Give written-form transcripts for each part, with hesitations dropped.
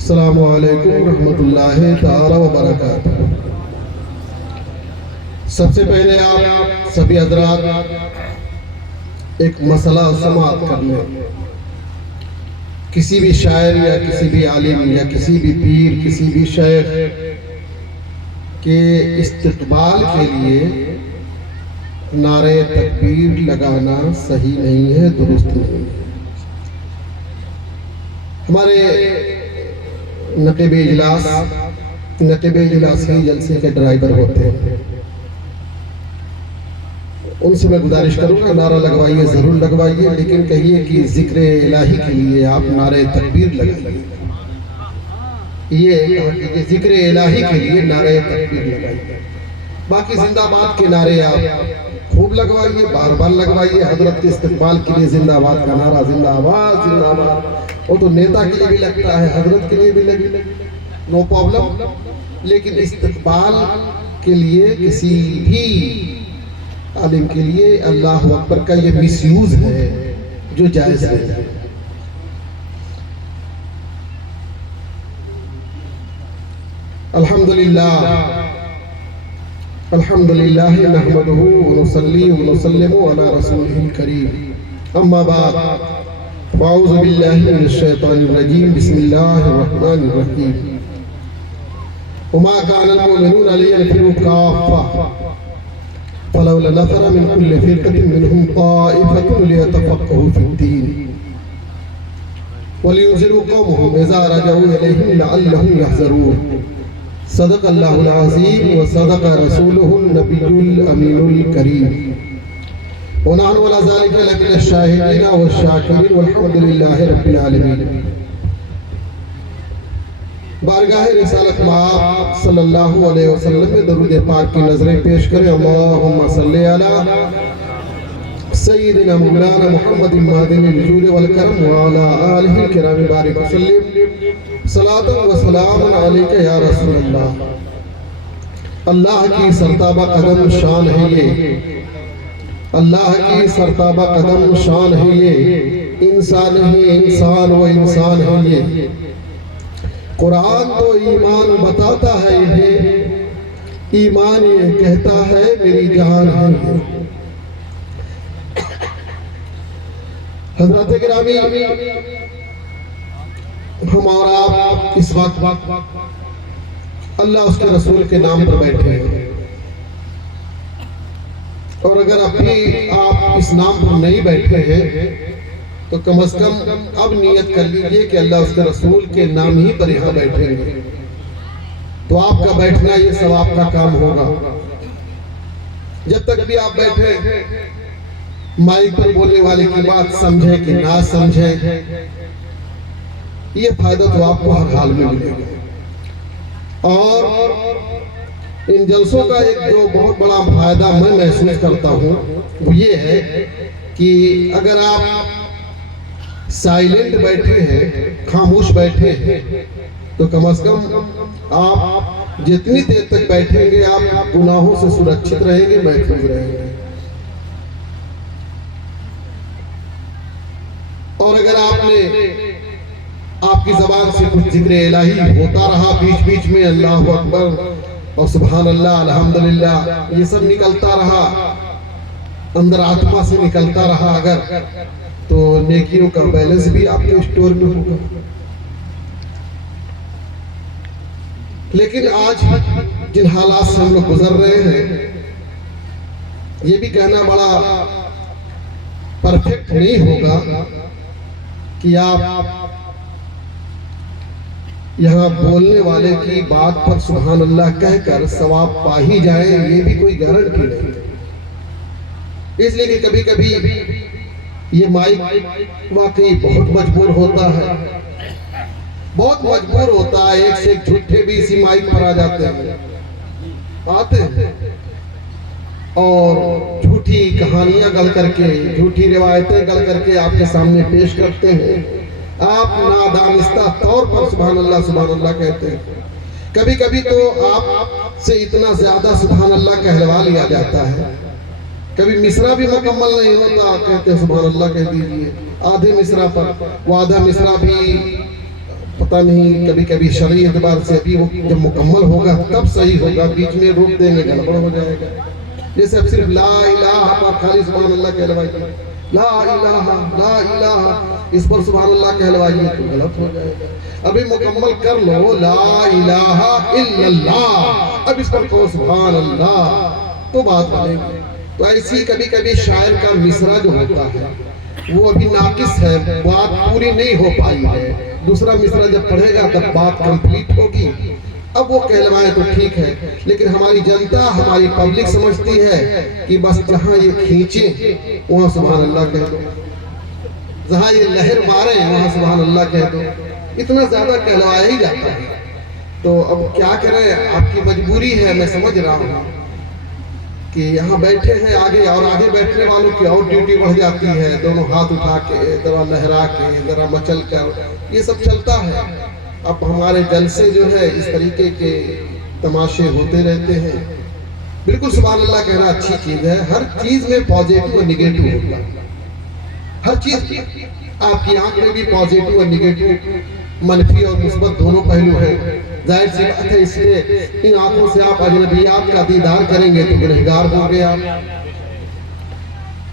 अस्सलामु अलैकुम रहमतुल्लाहि ताला व बरकातुहू। सबसे पहले आप सभी हजरात एक मसला समाअत कर लें। किसी भी शायर या किसी भी आलिम या किसी भी पीर, किसी भी शेख के इस्तक़बाल के लिए नारे तकबीर लगाना सही नहीं है, दुरुस्त नहीं है। हमारे नक़ीब इजलास ही जलसे के ड्राइवर होते हैं। उनसे मैं गुजारिश करूंगा, नारा लगवाइए, ज़रूर लगवाइए, लेकिन कहिए कि ज़िक्र इलाही के लिए आप नारे तकबीर लगाइए। ये ज़िक्र इलाही के लिए नारे तकबीर लगाइए। बाकी जिंदाबाद के नारे आप खूब लगवाइए, बार बार लगवाइए। हजरत के इस्तक़बाल के लिए जिंदाबाद का नारा, जिंदाबाद जिंदाबाद, वो तो नेता के लिए भी लगता है, हजरत के लिए भी लगे, नो प्रॉब्लम। लेकिन इस्तक़बाल के लिए किसी भी आलिम के लिए अल्लाह अकबर का ये मिसयूज है जो जायज़ नहीं है। अल्हम्दुलिल्लाह अल्हम्दुलिल्लाह नहमदुहु व नुसल्ली व नुसल्लिमु अला रसूलिहिल करीम। अम्मा बाद, अऊज़ु बिल्लाहि मिनश शैतानिर रजीम, बिस्मिल्लाहिर रहमानिर रहीम। वमा कानल मुमिनूना लियनफिरू काफ़्फ़ा फलौला नफ़रा मिन कुल्लि फ़िरक़तिन मिनहुम ताइफ़तुन लियतफ़क़्क़हू फ़िद्दीन व लियुनज़िरू क़ौमहुम इज़ा रजऊ इलैहिम लअल्लहुम यहज़रून। सदक़ल्लाहुल अज़ीम व सदक़ रसूलुहुन नबियुल अमीनुल करीम। व नहनु अला ज़ालिका लमिनश शाहिदीन व शाकिरीन वल्हम्दुलिल्लाहि रब्बिल आलमीन। बारगाह रिसालत मआब सल्लल्लाहु अलैहि वसल्लम में दरूद पाक की नजरें पेश करें। अल्लाहुम्मा सल्ली अला सय्यिदिना मौलाना मुहम्मदिन मादिनिल जूद वल करम व अला आलिहि किराम बारिक वसल्लम सलातन व सलामुन अलैका या रसूल अल्लाह। अल्लाह की सरताबा कदम शान है ये, अल्लाह की सरताबा कदम शान है ये। इंसान ही इंसान, वो इंसान है ये। कुरान तो ईमान बताता है इन्हें, ईमान ये कहता है मेरी जान है ये। हज़रात गिरामी, हम और आप इस वक्त अल्लाह उसके रसूल के नाम पर बैठे हैं, और अगर अभी आप इस नाम पर नहीं बैठे हैं तो कम से कम अब नियत कर लीजिए कि अल्लाह उसके रसूल के नाम ही पर यहाँ बैठेंगे, तो आपका बैठना ये सवाब का काम होगा। जब तक भी आप बैठे, माइक पर बोलने वाले की बात समझे कि ना समझे, ये फायदा तो आपको हर हाल में मिलेगा। और इन जलसों का एक जो बहुत बड़ा फायदा मैं महसूस करता हूँ वो ये है कि अगर आप साइलेंट बैठे हैं, खामोश बैठे हैं, तो कम से कम आप जितनी देर तक बैठेंगे आप गुनाहों से सुरक्षित रहेंगे, महफूज रहेंगे। और अगर आपकी जबान से कुछ जिक्र इलाही होता रहा बीच बीच में, अल्लाह अकबर और सुभान अल्लाह, अल्हम्दुलिल्लाह, ये सब निकलता रहा, अंदर आत्मा से निकलता रहा, अगर तो नेकियों का बैलेंस भी आपके स्टोर में होगा। लेकिन आज जिन हालात से हम लोग गुजर रहे हैं, ये भी कहना बड़ा परफेक्ट नहीं होगा कि आप यहाँ बोलने वाले की बात पर सुभान अल्लाह कहकर सवाब पा ही जाए, ये भी कोई गारंटी नहीं। इसलिए कि कभी कभी ये माइक वाकई बहुत मजबूर होता है, बहुत मजबूर होता है। एक से एक झूठे भी इसी माइक पर आ जाते हैं, आते हैं और झूठी कहानियां गढ़ करके, झूठी रिवायतें गढ़ करके आपके सामने पेश करते हैं। आप नादानिस्ता तौर पर सुभान अल्लाह कहते हैं। कभी कभी तो आप से इतना ज्यादा सुभान अल्लाह कहलवा लिया जाता है, कभी मिसरा भी मुकम्मल नहीं होता, कहते सुभान अल्लाह कह दीजिए आधे मिसरा पर। वो आधा मिसरा भी पता नहीं, कभी कभी शरई एतबार से अभी वो जब मुकम्मल होगा तब सही होगा, बीच में रोक देंगे गड़बड़ हो जाएगा। जैसे अब सिर्फ ला इलाहा पर खाली सुभान अल्लाह कहलवाइए, ला इलाहा इस पर सुभान अल्लाह कहलवाइए तो गलत हो जाएगा। अभी मुकम्मल कर लो ला इलाहा इल्लल्लाह, अब इस पर कहो सुभान अल्लाह तो बात बनेगी। तो ऐसी कभी कभी शायर का मिसरा जो होता है वो अभी नाकिस है, बात पूरी नहीं हो पाई है। दूसरा मिसरा जब पढ़ेगा तब बात कंप्लीट होगी, अब वो कहलवाए तो ठीक है। लेकिन हमारी जनता, हमारी पब्लिक समझती है कि बस जहाँ ये खींचे वहाँ सुभान अल्लाह कह दो, जहाँ ये लहर मारे वहाँ सुभान अल्लाह कह दो, इतना ज्यादा कहलवाया ही जाता है। तो अब क्या करें, आपकी मजबूरी है, मैं समझ रहा हूँ कि यहाँ बैठे हैं आगे, और आगे बैठने वालों की और ड्यूटी बढ़ जाती है, दोनों हाथ उठा के जरा लहरा के जरा मचल कर ये सब चलता है। अब हमारे जलसे जो है इस तरीके के तमाशे होते रहते हैं। बिल्कुल सुभान अल्लाह कहना अच्छी चीज है, हर चीज में पॉजिटिव और निगेटिव होता है। हर चीज, आपकी आंख में भी पॉजिटिव और निगेटिव, मनफी और मुस्बत दोनों पहलू है। जाहिर सी बात है, इसलिए इन आंखों से आप अजनबियात का दीदार करेंगे तो गुनहगार होंगे आप।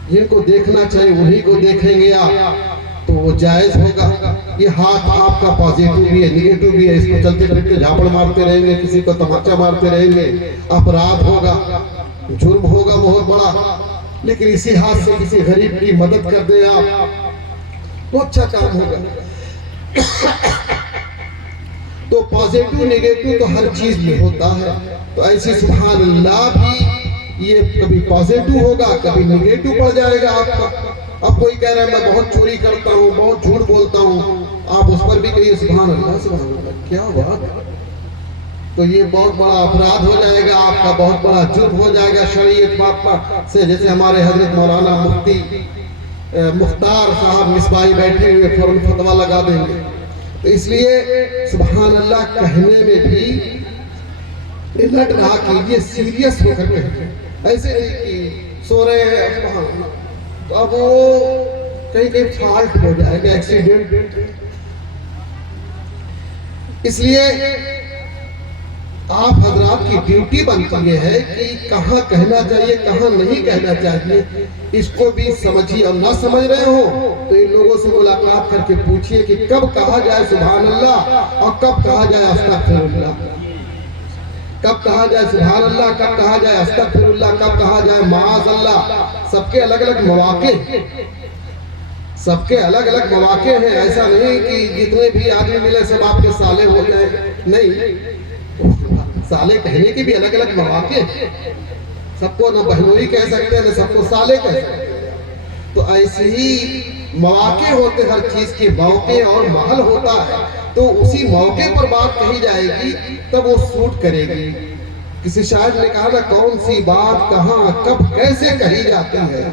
जिनको देखना चाहिए वही को देखेंगे आप तो वो जायज होगा। ये हाथ आपका पॉजिटिव भी है, निगेटिव भी है, इसको चलते चलते झापड़ मारते रहेंगे, किसी को तमाचा मारते रहेंगे, अपराध होगा, जुर्म होगा बहुत बड़ा। लेकिन इसी हाथ से किसी गरीब की मदद कर दे आप तो अच्छा काम होगा। तो पॉजिटिव निगेटिव तो हर चीज में होता है। तो ऐसी सुभान अल्लाह भी ये कभी पॉजिटिव होगा, कभी निगेटिव पड़ जाएगा आपका। अब कोई कह रहा है मैं बहुत चोरी करता हूँ, बहुत झूठ बोलता हूँ, आप उस पर भी कहिए सुभान अल्लाह सुभान अल्लाह, क्या बात। तो ये बहुत बड़ा अपराध हो जाएगा आपका, बहुत बड़ा जुर्म हो जाएगा शरीयत बात से। जैसे हमारे हजरत मौलाना मुफ्ती मुख्तार साहब मिसबाही बैठे हुए फौरन फतवा लगा देंगे। तो इसलिए सुभान अल्लाह कहने में भी लट रहा कीजिए, सीरियस होकर कहिए। ऐसे नहीं कि सो रहे हैं तो अब वो कहीं कहीं फॉल्ट हो जाएगा, एक्सीडेंट। इसलिए आप हजरात की ड्यूटी बनती है कि कहाँ कहना चाहिए, कहाँ नहीं कहना चाहिए, इसको भी समझिए। और ना समझ रहे हो तो इन लोगों से मुलाकात करके पूछिए कि कब कहा जाए सुभान अल्लाह और कब कहा जाए अस्तगफिरुल्लाह, कब कहा जाए सुभान अल्लाह, कब कहा जाए अस्तगफिरुल्लाह, कब कहा जाए माअज़ अल्लाह। सबके अलग अलग मौके, सबके अलग अलग मौके हैं। ऐसा नहीं कि जितने भी आदमी मिले सब आपके साले हो जाए, नहीं। साले कहने के भी अलग अलग मौके, सबको न बहनोई कह सकते हैं, न सबको साले कह सकते हैं। तो ऐसे ही मौके होते, हर चीज के मौके और महल होता है। तो उसी मौके पर बात कही जाएगी तब वो सूट करेगी। किसी शायर ने कहा ना, कौन सी बात कहाँ कब कैसे कही जाती है,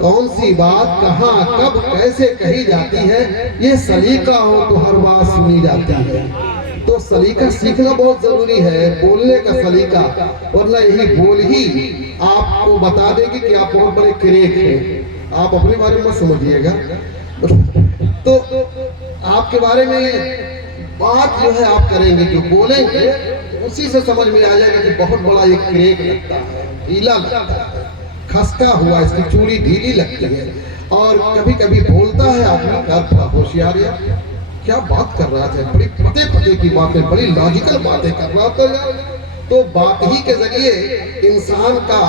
कौन सी बात कहाँ कब कैसे कही जाती है, ये सलीका हो तो हर बात सुनी जाती है। तो सलीका सीखना बहुत जरूरी है, बोलने का सलीका, वरना यही बोल ही आपको बता देगी कि आप बहुत बड़े क्रेक हैं। आप अपने बारे में समझिएगा, तो आपके बारे में बात जो है आप करेंगे, जो बोलेंगे उसी से समझ में आ जाएगा कि बहुत बड़ा ये क्रेक लगता है, ढीला लगता है, खसका हुआ, इसकी चूड़ी ढीली लगती है। और कभी कभी बोलता है आदमी का होशियार, क्या बात कर रहा था, बड़ी पते पते की बातें, बड़ी लॉजिकल बातें कर रहा था। तो बात ही के जरिए इंसान का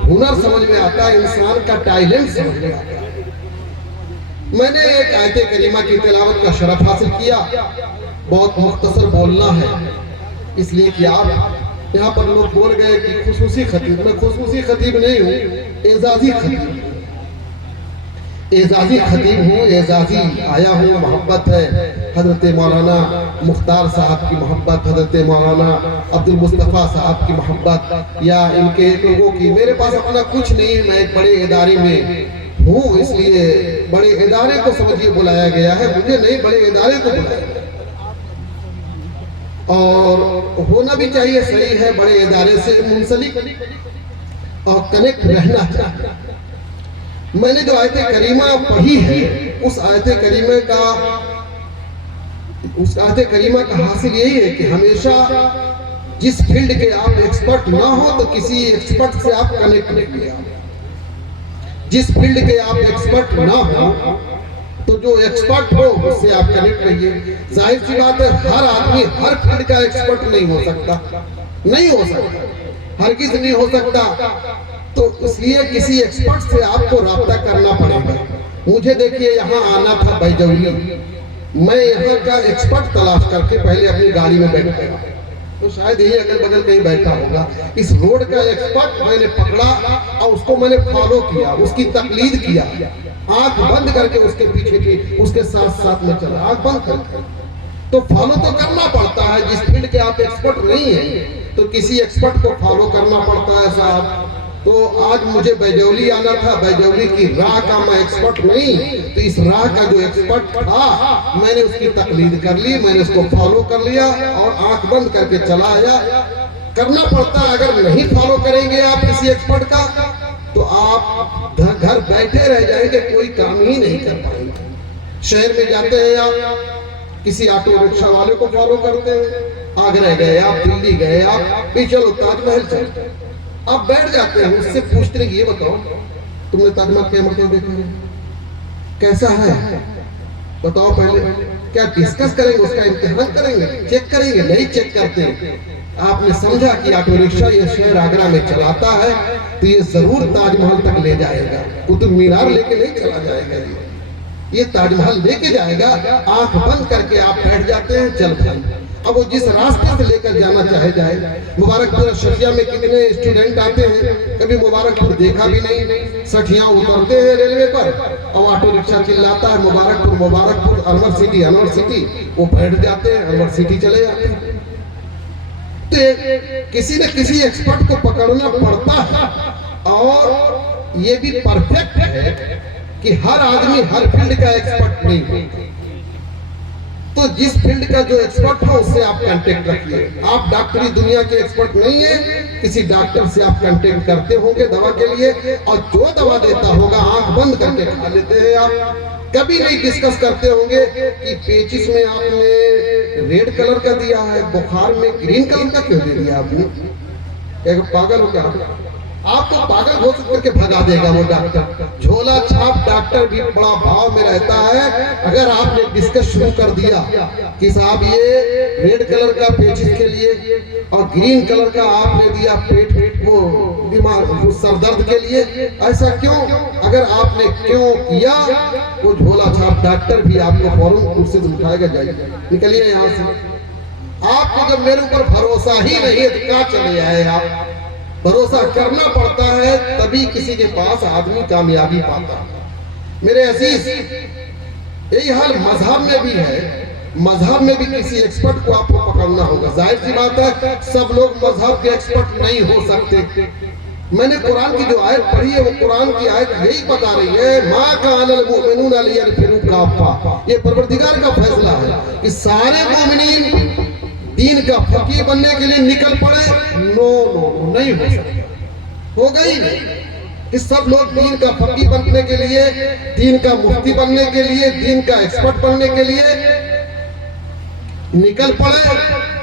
हुनर समझ में आता है, इंसान का टैलेंट समझ में आता है। मैंने एक आयत करीमा की तिलावत का शरफ हासिल किया। बहुत मुख्तसर बोलना है, इसलिए कि आप यहाँ पर लोग बोल गए कि खुसूसी खतीब। मैं खुसूसी खतीब नहीं हूँ, एजाजी खतीब, एजाजी खतीब हूँ, एजाजी आया हूँ। मोहब्बत है हजरत मौलाना मुख्तार साहब की मोहब्बत, हजरत मौलाना अब्दुल मुस्तफ़ा साहब की मोहब्बत, या इनके लोगों की। मेरे पास अपना कुछ नहीं है, मैं एक बड़े इदारे में हूँ, इसलिए बड़े इदारे को समझिए बुलाया गया है, मुझे नहीं, बड़े इदारे को बुलाया गया। और होना भी चाहिए, सही है, बड़े इदारे से मुंसलिक और कनेक्ट रहना चाहिए। मैंने जो आयत करीमा पढ़ी है, उस आयत करीमा का उस आयत करीमा का हासिल यही है कि हमेशा जिस फील्ड के आप एक्सपर्ट ना हो तो किसी एक्सपर्ट से आप कनेक्ट रहिए। जिस फील्ड के आप एक्सपर्ट ना हो तो जो एक्सपर्ट हो उससे आप कनेक्ट रहिए। जाहिर सी बात है, हर आदमी हर फील्ड का एक्सपर्ट नहीं हो सकता, नहीं हो सकता, हर किसी नहीं हो सकता। तो इसलिए किसी एक्सपर्ट से आपको राब्ता करना पड़ेगा। मुझे देखिए यहाँ आना था बैजौली, मैं यहाँ का एक्सपर्ट तलाश करके पहले अपनी गाड़ी में बैठ गया, तो शायद यही अगल बगल कहीं बैठा होगा। इस रोड का एक्सपर्ट मैंने पकड़ा और उसको मैंने फॉलो किया, उसकी तकलीद किया, आंख बंद करके उसके पीछे की उसके साथ साथ में चला, आंख बंद करके। तो फॉलो तो करना पड़ता है। जिस फील्ड के आप एक्सपर्ट नहीं है तो किसी एक्सपर्ट को फॉलो करना पड़ता है साहब। तो आज मुझे बैजौली आना था, बैजौली की राह का मैं एक्सपर्ट नहीं, तो इस राह का जो एक्सपर्ट था मैंने उसकी तकलीद कर ली, मैंने उसको फॉलो कर लिया और आंख बंद करके चला आया। करना पड़ता है, अगर नहीं फॉलो करेंगे आप किसी एक्सपर्ट का तो आप घर बैठे रह जाएंगे, कोई काम ही नहीं कर पाएंगे। शहर में जाते हैं आप, किसी ऑटो रिक्शा वाले को फॉलो करते हैं, आगरा गए आप, दिल्ली गए आप, चलो ताजमहल चलते हैं, आप बैठ जाते हैं, उससे पूछते हैं ये बताओ तुमने ताजमहल क्यों देखा है, कैसा है बताओ पहले। क्या डिस्कस करेंगे, उसका इम्तिहान करेंगे, चेक करेंगे? नहीं चेक करते। आपने समझा कि ऑटो रिक्शा ये शहर आगरा में चलाता है तो ये जरूर ताजमहल तक ले जाएगा, कुतुब मीनार लेके नहीं चला जाएगा, ये ताजमहल लेके जाएगा। आंख बंद करके आप बैठ जाते हैं, चल भाई। अब वो जिस रास्ते से लेकर जाना चाहे जाए। मुबारकपुर शफिया में कितने स्टूडेंट आते हैं, कभी मुबारकपुर देखा भी नहीं, सठिया उतरते हैं रेलवे पर और ऑटो रिक्शा चिल्लाता है मुबारकपुर मुबारकपुर, अनवर सिटी अनवर सिटी, वो बैठ जाते हैं, अनवर सिटी चले जाते हैं। तो किसी न किसी एक्सपर्ट को पकड़ना पड़ता है। और ये भी परफेक्ट है कि हर आदमी हर फील्ड का एक्सपर्ट नहीं है। तो जिस फील्ड का जो एक्सपर्ट हो उससे आप कांटेक्ट रखिए। आप डॉक्टरी दुनिया के एक्सपर्ट नहीं है, किसी डॉक्टर से आप कांटेक्ट करते होंगे दवा के लिए, और जो दवा देता होगा आंख बंद करके खा लेते हैं आप। कभी नहीं डिस्कस करते होंगे कि पेचिस में आपने रेड कलर का दिया है, बुखार में ग्रीन कलर का क्यों दे दिया आपने। एक पागल हो क्या? आपको पागल घोषित करके भगा देगा वो डॉक्टर। झोला छाप डॉक्टर भी बड़ा भाव में रहता है। अगर आपने डिस्कस शुरू कर दिया कि साहब ये रेड कलर का पेचिस के लिए और ग्रीन कलर का आपने दिया पेट वो बीमार सर दर्द के लिए, ऐसा क्यों? अगर आपने क्यों किया, वो झोला छाप डॉक्टर भी आपको फौरन कुर्सी से उठाएगा, जाइए निकलिए यहाँ से। आपको जब मेरे ऊपर भरोसा ही नहीं है तो क्या चले आए आप? भरोसा करना पड़ता है, तभी किसी के पास आदमी कामयाबी पाता है। मेरे अजीज, यही हाल मजहब में भी है। मजहब में भी किसी एक्सपर्ट को आपको पकड़ना होगा। जाहिर सी बात है सब लोग मजहब के एक्सपर्ट नहीं हो सकते। मैंने कुरान की जो आयत पढ़ी है वो कुरान की आयत यही बता रही है, माँ का अनल मोमिनून लियनफिरू काफ़ा। ये परवरदिगार का फैसला है कि सारे मोमिनीन दीन का फकीर बनने के लिए निकल पड़े। नो नो नहीं हो सकता, होगा ही नहीं कि सब लोग दीन का फकीर बनने के लिए, दीन का मुफ्ती बनने के लिए, दीन का एक्सपर्ट बनने के लिए निकल पड़े।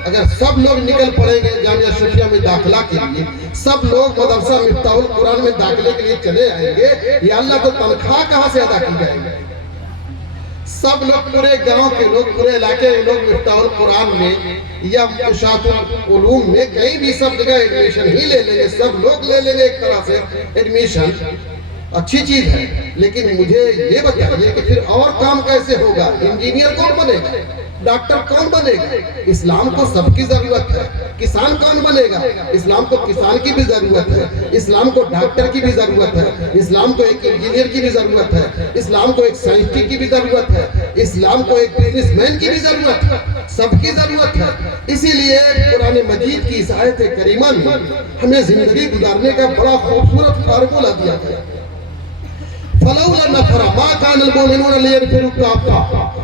अगर सब लोग निकल पड़ेंगे जामिया शफिया में दाखिला के लिए, सब लोग मदरसा मिफ्ताहुल कुरान में दाखिले के लिए चले आएंगे, या अल्लाह तो तनख्वाह कहां से अदा की जाएगी? सब लोग, पूरे गांव के लोग, पूरे इलाके के लोग मिफ्ताहुल कुरान में या मुशातुल उलूम में कहीं भी सब जगह एडमिशन ही ले लेंगे, सब लोग ले लेंगे एक तरह से एडमिशन। अच्छी चीज है, लेकिन मुझे ये बताइए कि फिर और काम कैसे होगा? इंजीनियर कौन बनेगा? डॉक्टर कौन बनेगा? इस्लाम को सबकी जरूरत है। किसान कौन बनेगा? इस्लाम को किसान की भी जरूरत है, इस्लाम को डॉक्टर की भी जरूरत है, इस्लाम को एक इंजीनियर की भी जरूरत है, इस्लाम को एक साइंटिस्ट की भी जरूरत है, इस्लाम को एक बिजनेसमैन की भी जरूरत है, सबकी जरूरत है। इसीलिए कुरान मजीद की इस आयत करीमा में हमें जिंदगी गुजारने का बड़ा खूबसूरत फार्मूला दिया गया।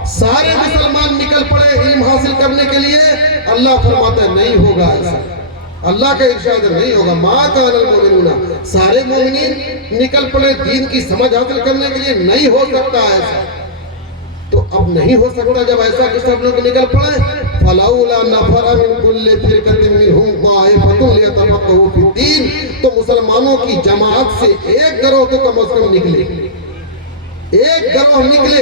सारे मुसलमान निकल पड़े इल्म हासिल करने के लिए। अल्लाह फरमाता है नहीं होगा ऐसा, अल्लाह का इरशाद नहीं होगा। मा कानल मोमिनूना, सारे मोमिनीन निकल पड़े दीन की समझ हासिल करने के लिए, नहीं हो सकता ऐसा। तो अब नहीं हो सकता जब ऐसा कि सब लोग निकल पड़े। फलौला नफर मिन कुल्ली फिरकतिन मिनहुम ताइफतुन लियतफक्कहू फिद्दीन, तो मुसलमानों की जमात से एक गिरोह तो कम से कम निकले, एक गिरोह निकले,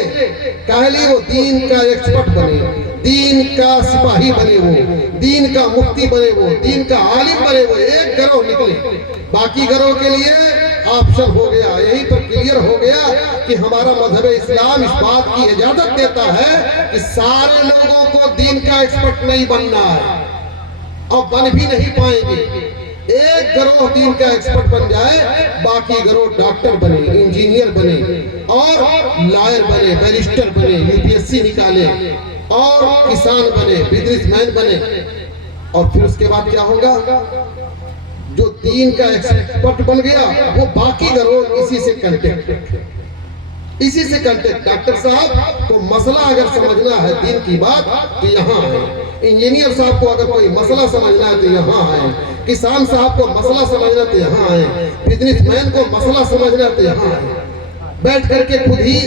कहली वो दीन का एक्सपर्ट बने, दीन का सिपाही बने, वो दीन का मुफ्ती बने, वो दीन का आलिम बने, वो एक गिरोह निकले। बाकी गिरोह के लिए ऑप्शन हो गया, यहीं पर क्लियर हो गया कि हमारा मजहब इस्लाम इस बात की इजाजत देता है कि सारे लोगों को दीन का एक्सपर्ट नहीं बनना है और बन भी नहीं पाएंगे। एक गिरोह दीन का एक्सपर्ट बन जाए, बाकी गिरोह डॉक्टर बने, इंजीनियर बने और लॉयर बने, बैरिस्टर बने, यूपीएससी निकाले और किसान बने, बिजनेसमैन बने। और फिर उसके बाद क्या होगा? जो दीन का एक्सपर्ट बन गया वो बाकी गिरोह इसी से कांटेक्ट, इसी से कांटेक्ट। डॉक्टर साहब को मसला अगर समझना है दीन की बात तो यहाँ है, इंजीनियर साहब को अगर कोई मसला समझना है तो यहाँ है, किसान साहब को मसला समझना तो यहाँ है, बिजनेसमैन को मसला समझना तो यहाँ है। बैठ करके खुद ही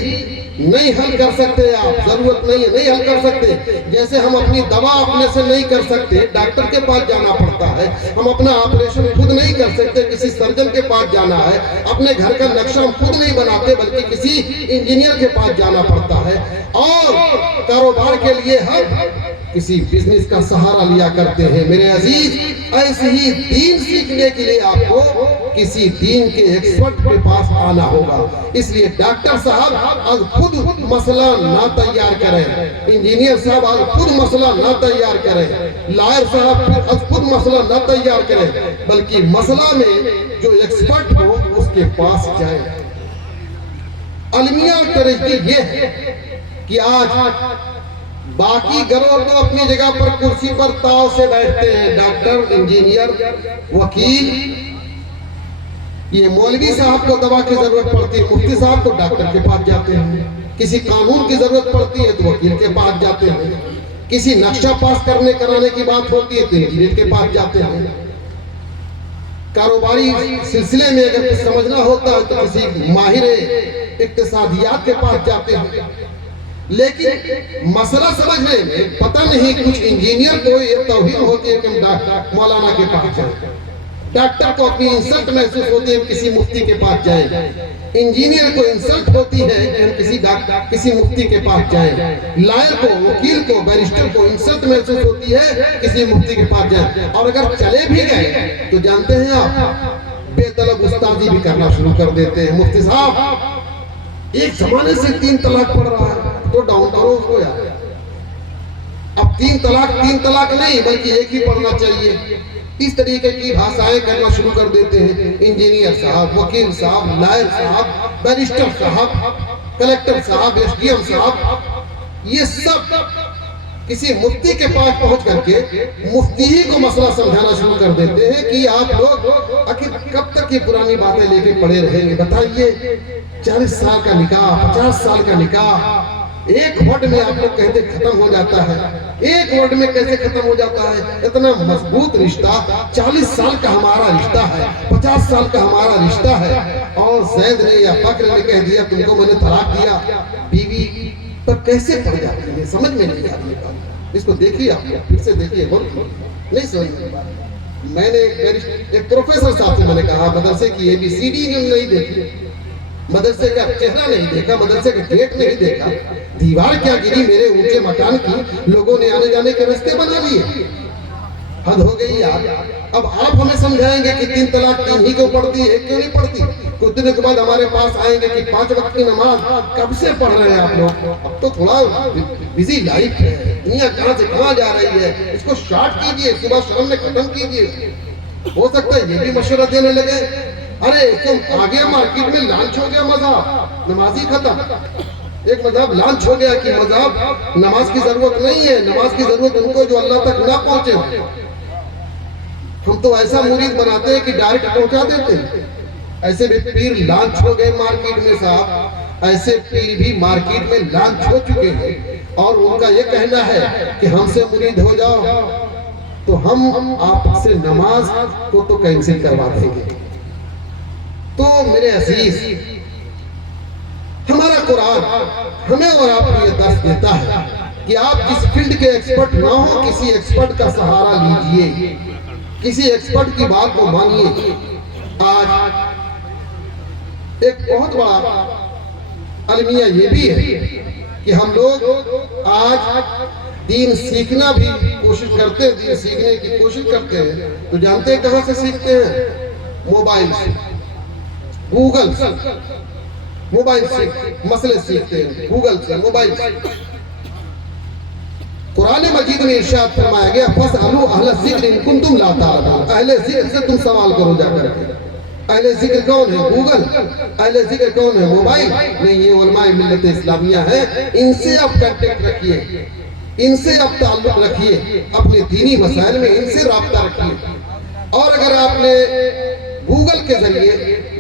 नहीं हल कर सकते आप, जरूरत नहीं है, नहीं हल कर सकते। जैसे हम अपनी दवा अपने से नहीं कर सकते, डॉक्टर के पास जाना पड़ता है। हम अपना ऑपरेशन खुद नहीं कर सकते, किसी सर्जन के पास जाना है। अपने घर का नक्शा हम खुद नहीं बनाते, बल्कि किसी इंजीनियर के पास जाना पड़ता है। और कारोबार के लिए हम किसी बिजनेस का सहारा लिया करते हैं। मेरे अजीज, ऐसे ही दीन सीखने के लिए आपको किसी दीन के एक्सपर्ट के पास आना होगा। इसलिए डॉक्टर साहब आज खुद मसला ना तैयार करें, इंजीनियर साहब आज खुद मसला ना तैयार करें, लॉयर साहब आज खुद मसला ना तैयार करें, बल्कि मसला में जो एक्सपर्ट हो उसके पास जाए। अलमिया ट्रेजेडी ये है कि आज बाकी गिरोह तो अपनी जगह पर कुर्सी पर ताव से बैठते हैं, डॉक्टर, इंजीनियर, वकील। ये मौलवी साहब को दवा की जरूरत पड़ती है, मुफ्ती साहब को डॉक्टर के पास जाते हैं। किसी कानून की जरूरत पड़ती है तो वकील के पास जाते हैं। किसी नक्शा पास करने कराने की बात होती है तो इंजीनियर के पास जाते हैं। कारोबारी सिलसिले में अगर कुछ समझना होता है तो किसी माहिर इक्तिसादियात के पास जाते हैं। लेकिन मसला समझने में पता नहीं कुछ इंजीनियर को ये तौहीन होती है कि हम मौलाना के पास जाएं, डॉक्टर को अपनी इंसल्ट महसूस होती है किसी मुफ्ती के पास जाएं, इंजीनियर को इंसल्ट होती है कि हम किसी मुफ्ती के पास जाएं, लॉयर को, वकील को, बैरिस्टर को इंसल्ट महसूस होती है किसी मुफ्ती के पास जाएं। और अगर चले भी गए तो जानते हैं आप, बेतलब उस्तादी भी करना शुरू कर देते हैं। मुफ्ती साहब एक जमाने से 3 तलाक पढ़ रहा है तो डाउन करो उसको यार। अब 3 तलाक नहीं बल्कि एक ही पढ़ना चाहिए। इस तरीके की भाषाएं करना शुरू कर देते हैं। इंजीनियर साहब, वकील साहब, लॉयर साहब, बैरिस्टर साहब, कलेक्टर साहब, एसडीएम साहब, ये सब किसी मुफ्ती के पास पहुंच करके मुफ्ती ही को मसला समझाना शुरू कर देते हैं कि आप लोग आखिर कब तक ये पुरानी बातें लेके पड़े रहेंगे। बताइए, 40 साल का निकाह, 50 साल का निकाह एक वर्ड में आप लोग कहते खत्म हो जाता है। एक वर्ड में कैसे खत्म हो जाता है? इतना मजबूत रिश्ता, 40 साल का हमारा रिश्ता है, 50 साल का हमारा रिश्ता है, और जैद ने या बकर ने कह दिया तुमको मैंने तलाक दिया, बीवी पर कैसे पड़ जाती है, समझ में नहीं आती है। इसको देखिए, आप फिर से देखिए, नहीं समझ में। मैंने एक प्रोफेसर साहब से मैंने कहा, मदरसे की ABCD नहीं देखी, मदरसे का चेहरा नहीं देखा, मदरसे का गेट नहीं देखा, दीवार क्या गिरी मेरे ऊंचे मकान की, लोगों ने आने जाने के रास्ते बना लिए। हद हो गई यार। अब आप हमें समझाएंगे कि 3 तलाक 3 ही क्यों पढ़ती है, क्यों नहीं पढ़ती? कुछ दिनों के बाद हमारे पास आएंगे कि 5 वक्त की नमाज कब से पढ़ रहे हैं आप लोग? अब तो थोड़ा बिजी लाइफ है, दुनिया कहां से कहां जा रही है, इसको शॉर्ट कीजिए, सुबह शाम में खत्म कीजिए। हो सकता है ये भी मशवरा देने लगे, अरे तुम आ गया मार्केट में, लॉन्च हो गया मज़हब, नमाजी खत्म। एक मज़हब लॉन्च हो गया कि मज़हब नमाज की जरूरत नहीं है, नमाज की जरूरत उनको जो अल्लाह तक ना पहुंचे। हम तो ऐसा मुरीद बनाते हैं कि डायरेक्ट पहुंचा देते हैं। ऐसे भी पीर लॉन्च हो गए मार्केट में साहब, ऐसे पीर भी मार्केट में लॉन्च हो चुके हैं, और उनका ये कहना है कि हमसे मुरीद हो जाओ तो हम आपसे नमाज को तो कैंसिल करवा देंगे। तो मेरे अजीज, हमारा कुरान हमें और आपको ये दर्श देता है कि आप जिस फील्ड के एक्सपर्ट ना हो, किसी एक्सपर्ट का सहारा लीजिए, किसी एक्सपर्ट की बात को मानिए। आज एक बहुत बड़ा अलमिया ये भी है कि हम लोग आज दीन सीखना भी कोशिश करते हैं, दीन सीखने की कोशिश करते हैं, तो जानते हैं कहां से सीखते हैं? मोबाइल से, गूगल से। मोबाइल से मसले सीखते हैं, गूगल से, मोबाइल से। कुरान मजीद में इरशाद फरमाया गया, फसअलू अहल ज़िक्र इन कुंतुम ला तालमून। अहले ज़िक्र से तुम सवाल करो जाकर के। अहले ज़िक्र कौन है? गूगल। अहले ज़िक्र कौन है? मोबाइल। नहीं, ये उलमाए मिल्लत इस्लामिया है। इनसे आप कांटेक्ट रखिए, इनसे आप ताल्लुक रखिए, अपने दीनी मसाइल में इनसे राब्ता रखिए। और अगर आपने गूगल के जरिए,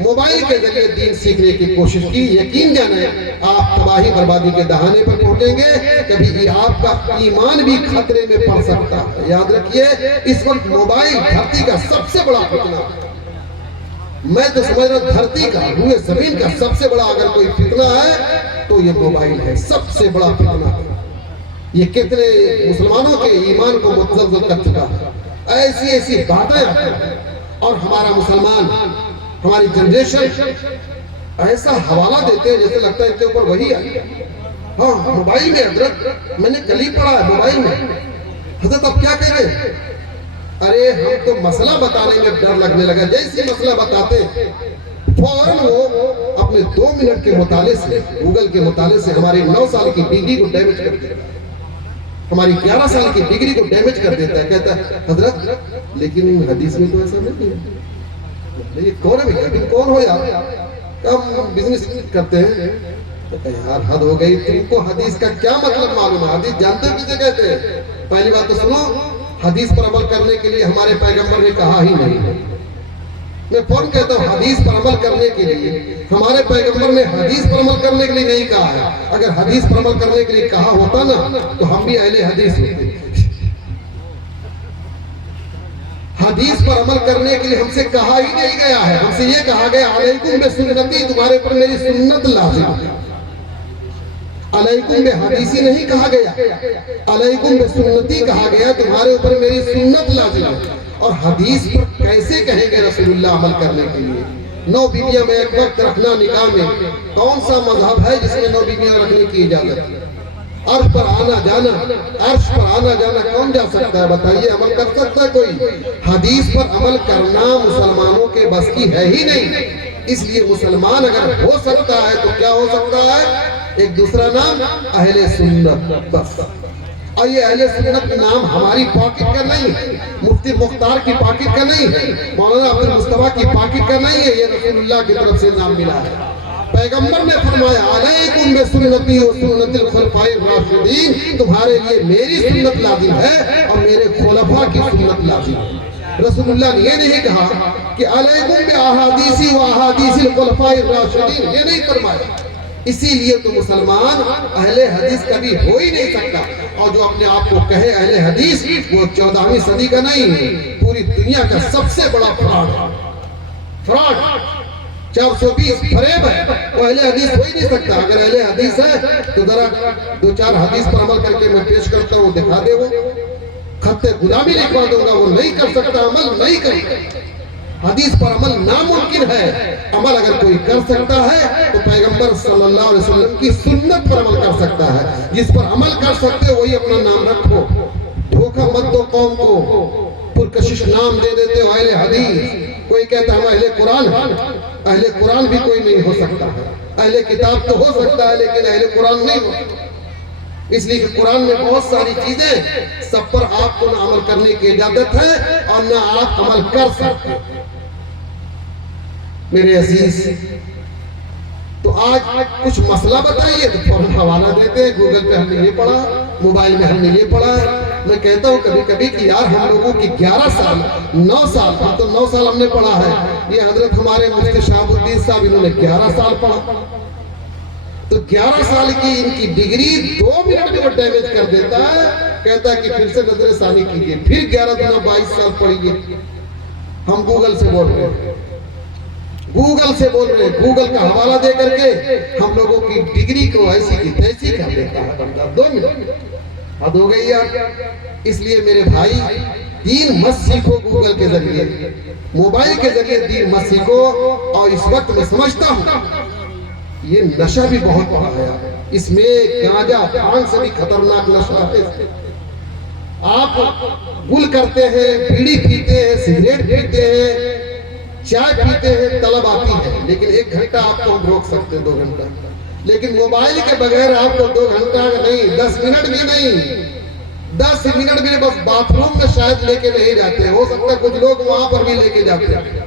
मोबाइल के जरिए दीन सीखने की कोशिश की, यकीन जाने आप तबाही बर्बादी के दहाने पर पहुंचेंगे। कभी आपका ईमान भी खतरे में पड़ सकता है। याद रखिए, इस वक्त मोबाइल धरती का सबसे बड़ा फितना, मैं तो समझ रहा हूं धरती का, रूए जमीन का सबसे बड़ा अगर कोई फितना है तो ये मोबाइल है, सबसे बड़ा फितना। ये कितने मुसलमानों के ईमान को मुतज़्ज़ल कर चुका है। ऐसी ऐसी बातें आती हैं और हमारा मुसलमान, हमारी जनरेशन ऐसा हवाला देते हैं जैसे लगता है इनके ऊपर वही आई। हाँ, मोबाइल में हजरत, मैंने कल ही पढ़ा है मोबाइल में, हजरत अब क्या कह रहे हैं? अरे हम तो मसला बताने में डर लगने लगा। जैसे मसला बताते फौरन वो अपने 2 मिनट के मुताले से, गूगल के मुताले से हमारी 9 साल की डिग्री को डैमेज कर देता है, हमारी 11 साल की डिग्री को डैमेज कर देता है। कहता है हजरत लेकिन हदीस में तो ऐसा नहीं है। ये कौन है भैया? तुम कौन हो यार? कम बिजनेस करते हैं। तो यार हद हो गई, तुमको हदीस का क्या मतलब मालूम है? हदीस जानते हो किसे कहते हैं? पहली बात तो सुनो, हदीस पर अमल करने के लिए हमारे पैगंबर ने कहा ही नहीं। मैं कौन कहता हूँ हदीस पर अमल करने के लिए? हमारे पैगंबर ने हदीस पर अमल करने के लिए नहीं कहा है। अगर हदीस पर अमल करने के लिए कहा होता ना तो हम भी अहले हदीस होते। हदीस पर अमल करने के लिए हमसे कहा ही नहीं गया है। हमसे ये कहा गया अलैकुम बिसुन्नती, तुम्हारे पर मेरी सुन्नत लाजिम है। अलैकुम बिहदीसी नहीं कहा गया, अलैकुम बिसुन्नती कहा गया, तुम्हारे ऊपर मेरी सुन्नत लाजिम है। और हदीस पर कैसे कहेंगे रसूलुल्लाह अमल करने के लिए? 9 बीवियां में एक वक्त रखना निकाह में कौन सा मजहब है जिसमें 9 बीवियां रखने की इजाजत है? अर्श पर आना जाना, अर्श पर आना जाना कौन जा सकता है? बताइए, अमल कर सकता है कोई? हदीस पर अमल करना मुसलमानों के बस की है ही नहीं। इसलिए मुसलमान अगर हो सकता है तो क्या हो सकता है? एक दूसरा नाम अहले सुन्नत, बस। और ये अहले सुन्नत नाम हमारी पॉकेट का नहीं है, मुफ्ती मुख्तार की पॉकेट का नहीं है, मौलाना अब्दुल मुस्तफा की पॉकेट का नहीं है। ये रसूलुल्लाह की तरफ से नाम मिला है। पैगंबर ने फरमाया अलैकुम बिसुन्नती व सुन्नतिल खुलफाए राशिदीन, तुम्हारे लिए मेरी सुन्नत लाजिम है और मेरे खुलफा की सुन्नत लाजिम है। रसूलुल्लाह ने ये नहीं कहा कि अलैकुम बिअहादीसी व अहादीसिल खुलफाए राशिदीन, ये नहीं फरमाया। इसीलिए तो मुसलमान अहले हदीस कभी हो ही नहीं सकता। और जो अपने आप को कहे अहले हदीस, वो 14वीं सदी का नहीं है, पूरी दुनिया का सबसे बड़ा फ्रॉड है। फ्रॉड 420 फरेब है, वो अहले हदीस हो ही नहीं सकता। अगर अहले हदीस है तो जरा 2-4 हदीस पर अमल करके मैं पेश करता हूँ, दिखा दे। वो खत्ते गुलामी लिखवा दूंगा, वो नहीं कर सकता, अमल नहीं कर। हदीस पर अमल नामुमकिन है। अमल अगर कोई कर सकता है तो पैगंबर सल्लल्लाहु अलैहि वसल्लम की सुन्नत पर अमल कर सकता है। जिस पर अमल कर सकते हो वही अपना नाम रखो। धोखा मत दो कौम को, पुरकशिश नाम दे देते हो अहले हदीस। कोई कहता है हम अहले कुरान हैं, अहले कुरान भी कोई नहीं हो सकता है। अहले किताब तो हो सकता है लेकिन अहले कुरान नहीं हो सकता। इसलिए कि कुरान में बहुत सारी चीजें सब पर आपको ना अमल करने की इजाजत है और ना आप अमल कर सकते। मेरे अजीज, तो आज कुछ मसला बताइए तो फौरन हवाला देते हैं, गूगल पे हमने ये पढ़ा, मोबाइल में हमने ये पढ़ा। मैं कहता हूँ कभी कभी कि यार हम लोगों की 11 साल 9 साल, हम तो 9 साल हमने पढ़ा है। ये हजरत हमारे मुफ्ती शहाबुद्दीन साहब, इन्होंने 11 साल पढ़ा। तो 11 साल की इनकी डिग्री 2 मिनट में वो डैमेज कर देता है। कहता है कि फिर से नजर सानी कीजिए, फिर 11 दूना 22 साल पढ़िए। हम गूगल से बोल रहे हैं। गूगल से बोल रहे हैं, गूगल का हवाला दे करके हम लोगों की डिग्री को ऐसी की तैसी कर देता है बंदा 2 मिनट। हद हो गई यार। इसलिए मेरे भाई, दीन मत सीखो गूगल के जरिए, मोबाइल के जरिए दीन मत सीखो। और इस वक्त मैं समझता हूँ ये नशा भी बहुत बढ़ा है, इसमें गांजा भांग से भी खतरनाक नशा है। आप गुल करते हैं, बीड़ी पीते हैं, सिगरेट पीते हैं, चाय पीते हैं, तलब आती है, लेकिन 1 घंटा आपको हम रोक सकते हैं, 2 घंटा। लेकिन मोबाइल के बगैर आपको 2 घंटा नहीं, 10 मिनट भी नहीं, 10 मिनट भी बस बाथरूम में शायद लेके नहीं जाते। हो सकता है कुछ लोग वहां पर भी लेके जाते हैं,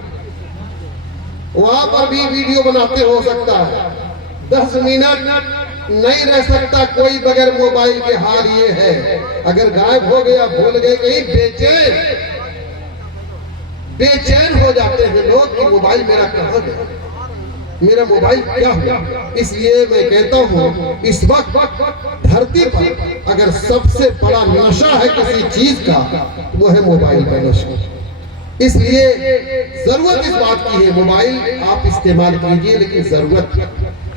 वहां पर भी वीडियो बनाते, हो सकता है। 10 मिनट नहीं रह सकता कोई बगैर मोबाइल के। हाल ये है, अगर गायब हो गया, भूल गए, कहीं बेचैन हो जाते हैं लोग कि मोबाइल मेरा कहाँ गया, मेरा मोबाइल क्या हुआ। इसलिए मैं कहता हूँ इस वक्त धरती पर अगर सबसे बड़ा नशा है किसी चीज का, वो है मोबाइल का नशा। इसलिए जरूरत इस बात की है, मोबाइल आप इस्तेमाल कीजिए, लेकिन जरूरत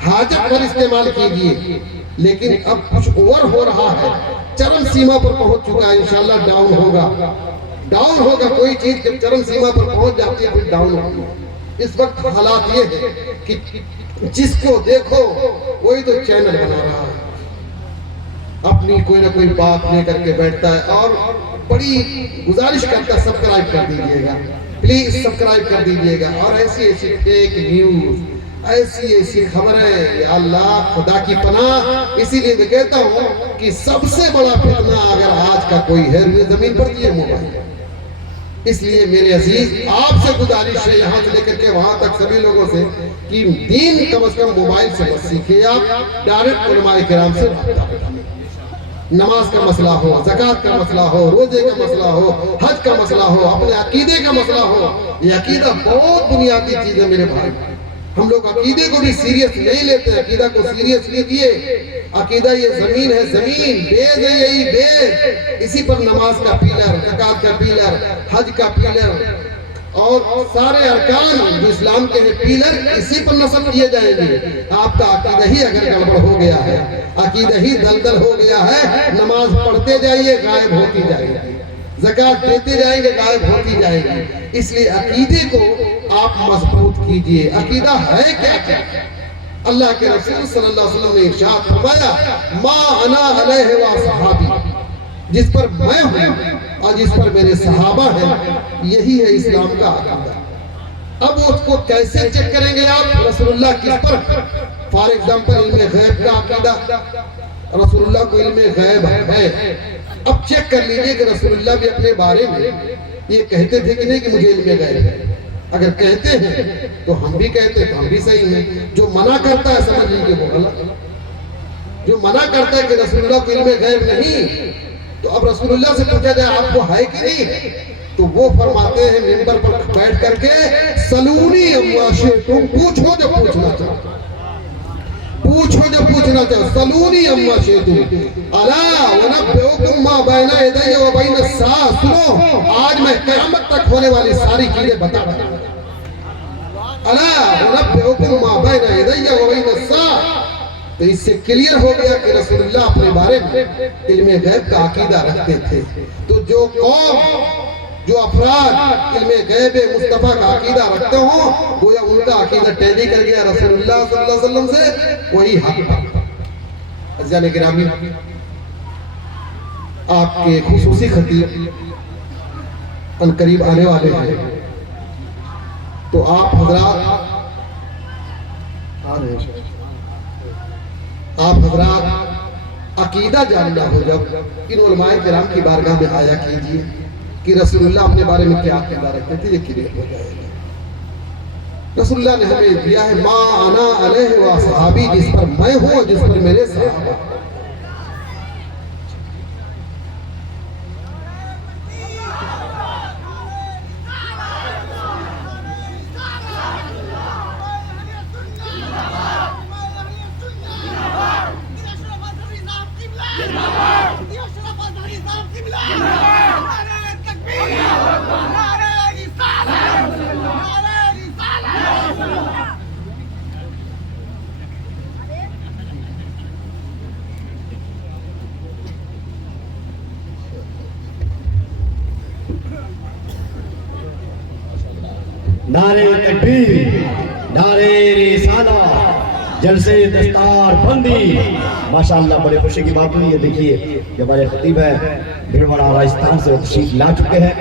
हाजत पर इस्तेमाल कीजिए। लेकिन अब कुछ ओवर हो रहा है, चरम सीमा पर पहुंच चुका है, इंशाल्लाह डाउन होगा। कोई चीज जब चरम सीमा पर पहुंच जाती है फिर डाउन होगी। इस वक्त हालात ये है कि जिसको देखो वही तो चैनल बना रहा है, अपनी कोई ना कोई बात लेकर के बैठता है। और बड़ी गुजारिश करता है, सब्सक्राइब कर दीजिएगा, प्लीज सब्सक्राइब कर दीजिएगा। और ऐसी फेक न्यूज, ऐसी खबरें, या अल्लाह खुदा की पनाह। इसीलिए मैं कहता हूँ कि सबसे बड़ा फितना अगर आज का कोई है जमीन पर, ये मोबाइल। इसलिए मेरे अजीज, आपसे गुजारिश है यहाँ से लेकर के वहां तक सभी लोगों से कि दीन कम से कम मोबाइल से मत सीखिए, आप डायरेक्ट उलमाए किराम से राब्ता करिए। नमाज का मसला हो, ज़कात का मसला हो, रोजे का मसला हो, हज का मसला हो, अपने अकीदे का मसला हो। ये अकीदा बहुत बुनियादी चीज है मेरे भाई। हम लोग अकीदे को भी सीरियस नहीं लेते, अकीदा को सीरियस लीजिए। अकीदा ये जमीन है, जमीन बेज है, यही बेज, इसी पर नमाज का पिलर, ज़कात का पिलर, हज का पिलर और सारे अरकान जो इस्लाम के हैं पिलर, इसी पर नस्ब किए जाएंगे। आपका अकीदा ही अगर गड़बड़ हो गया है, अकीदा ही दलदल हो गया है, नमाज पढ़ते जाइए गायब होती जाएगी, ज़कात देते जाएंगे गायब होती जाएगी। इसलिए अकीदे को आप मजबूत कीजिए। अकीदा है क्या? अल्लाह के रसूल सल्लल्लाहु अलैहि वसल्लम ने इरशाद फरमाया, मा अना अलैहि व सहाबी, जिस पर मैं हूं और जिस पर मेरे सहाबा हैं, यही है इस्लाम का अकीदा। अब उसको कैसे चेक करेंगे आप? रसूलुल्लाह किस पर? फॉर एग्जाम्पल इल्मे गैब का अकीदा, रसूलुल्लाह को इल्मे गैब है। अब चेक कर लीजिए कि रसूलुल्लाह भी अपने बारे में ये कहते थे कि नहीं कि मुझे इल्मे गैब है। अगर कहते हैं तो हम भी कहते हैं, तो हम भी सही हैं। जो मना करता है समझ लीजिए वो गलत। जो मना करता है कि रसूलुल्लाह को इल्मे गैब नहीं, तो अब रसूलुल्लाह से पूछा जाए आपको है कि नहीं, तो वो फरमाते हैं मिंबर पर बैठ करके, सलूनी अम्मा से, तुम पूछो जो पूछना चाहो, पूछो जो पूछना चाहो, सलूनी अम्मा से तुम अला वनब्बुकुम मा बैना यदैया व बैना सा। सुनो, आज मैं क़यामत तक होने वाली सारी चीजें बता रहा हूं। अला वनब्बुकुम मा बैना यदैया व बैना सा। तो इससे क्लियर हो गया कि रसूलुल्लाह अपने बारे में इल्मे गैब का अकीदा रखते थे। तो जो कौम, जो अफराद इल्मे गैब मुस्तफा का अकीदा रखते हो, गोया उनका अकीदा टैली कर गया रसूलुल्लाह सल्लल्लाहु अलैहि वसल्लम से, वही हक। अज़ीज़ान गिरामी, आपके खुसूसी खतीब अनकरीब आने वाले हैं, तो आप हजरात अकीदा जानना हो जब इन उलमाए किराम की बारगाह में आया कीजिए कि रसूलुल्लाह अपने बारे में क्या अकीदा रखते थे, ये क्लियर हो जाएगा। रसूलुल्लाह ने हमें दिया है मा अना अलैहि व सहाबी, जिस पर मैं हूं, जिस पर मेरे सहाबा। नारे तकबीर, नारे रिसाला, जलसे दस्तार बंदी। माशाअल्लाह बड़ी खुशी की बात हुई है। देखिए ये हमारे खतीब है भिलवाड़ा राजस्थान से तशरीफ ला चुके हैं।